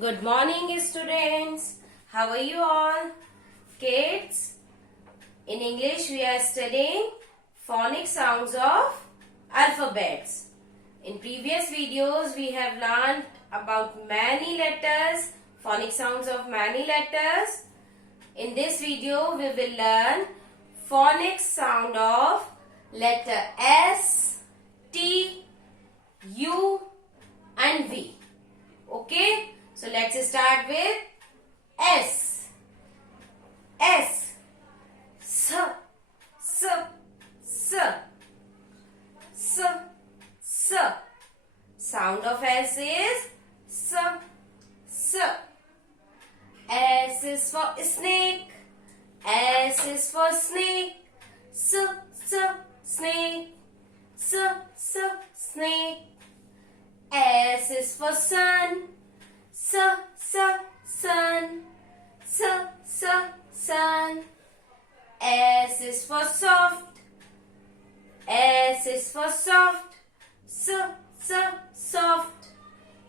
Good morning, students. How are you all? Kids, in English we are studying phonic sounds of alphabets. In previous videos we have learned about many letters, phonic sounds of many letters. In this video we will learn phonic sound of letter S, T, U and V. Okay? So let's start with S. S. S. S. S. S. S. Sound of S is S. S. S is for snake. S is for snake. S. S. Snake. S. S. Snake. S is for sun. S, S, sun. S, S, sun. S is for soft. S is for soft. S, S, soft.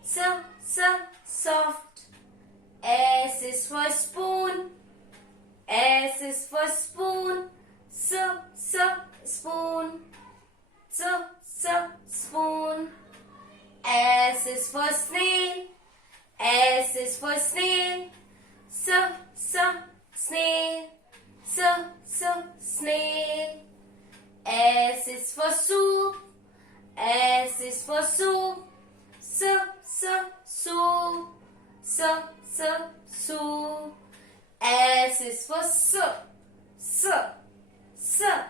S, S, soft. S is for spoon. S is for spoon. S, S, spoon. S, S, spoon. S is for snail. S is for snail. S, S, snail. S, S, snail. S is for soup. S is for soup. S, S, soup. S, S, soup. S is for S, S, S,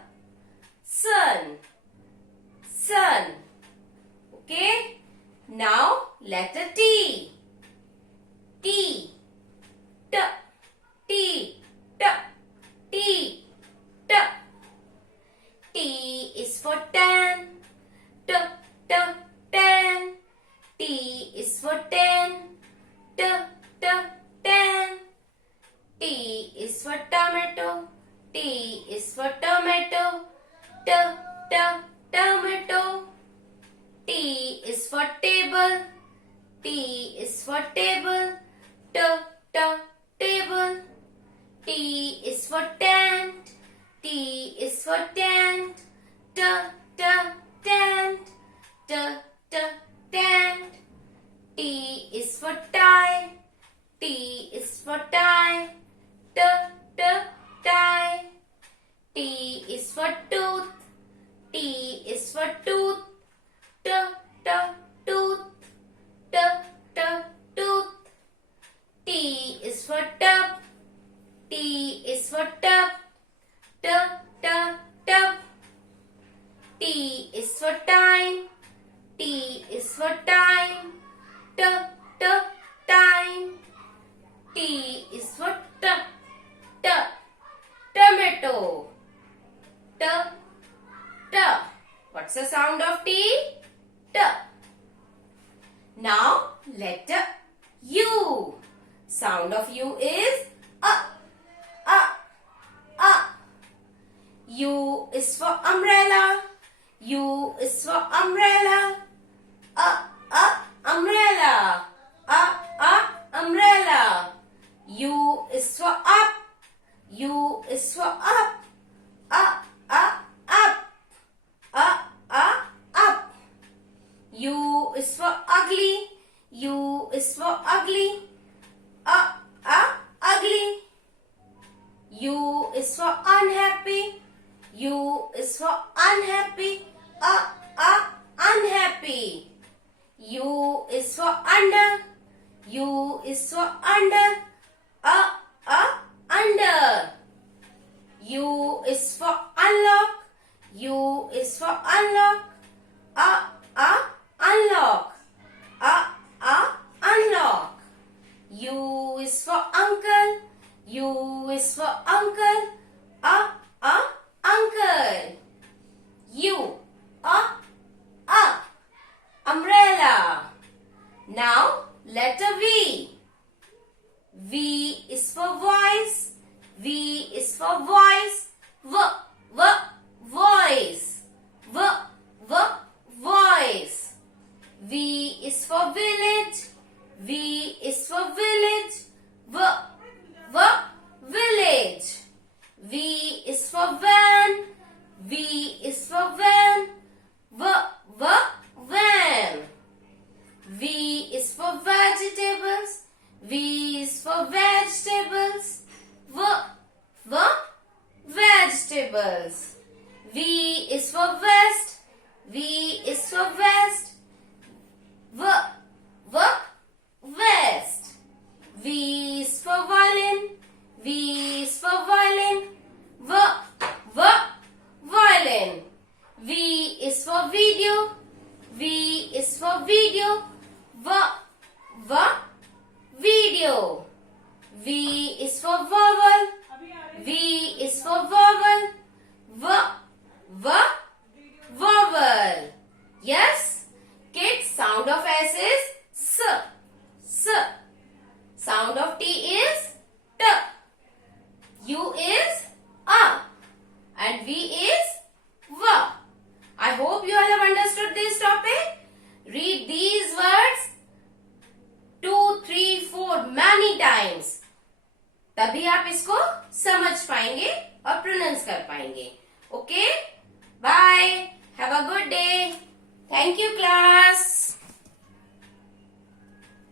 sun. Sun. Okay? Now, letter T. T. T. T. T. T. T. T is for tan. T. T. Tan. T is for tan. T. T. Tan. T is for tomato. T is for tomato. T. T. Tomato. T is for table. T is for table. T, T, table. T is for tent. T is for tent. T, T, tent. T, T, tent. T is for tie. T is for tie. T, T, tie. T is for tooth. T is for tooth. T, T, tooth. T, T, tooth. T is for tub. T is for tub. T, T, tub. T is for time. T is for time. T, T, time. T is for T, T, tomato. T, T. What's the sound of T? T. Now, letter U. Sound of U is U is for umbrella. U is for umbrella. Umbrella. Umbrella. U is for up. U is for up. Up. Up. U is for ugly. U is for ugly. Ugly. U is for unhappy. U is for unhappy. Unhappy. U is for under. U is for under. Under. U is for unlock. U is for unlock. Unlock. Unlock. U is for uncle. U is for uncle. Uncle. U. Umbrella. Now, letter V. V is for voice. V is for voice. Voice. Voice. V is for village. V is for village. Village. V is for van. V is for van. Van. V is for vegetables. V is for vegetables. Vegetables. V is for vest. V is for vest. Vest. V is for violin. V is for violin. Violin. V is for video. V is for video. Video. V is for vowel. V is for vowel. Vowel. Yes? Kids, sound of S is S. Sound of T is T. U is A. And V is V. I hope you all have understood this topic. Read these words 2, 3, 4 many times. तभी आप इसको समझ पाएंगे और pronounce कर पाएंगे. Okay? Bye. Have a good day. Thank you, class.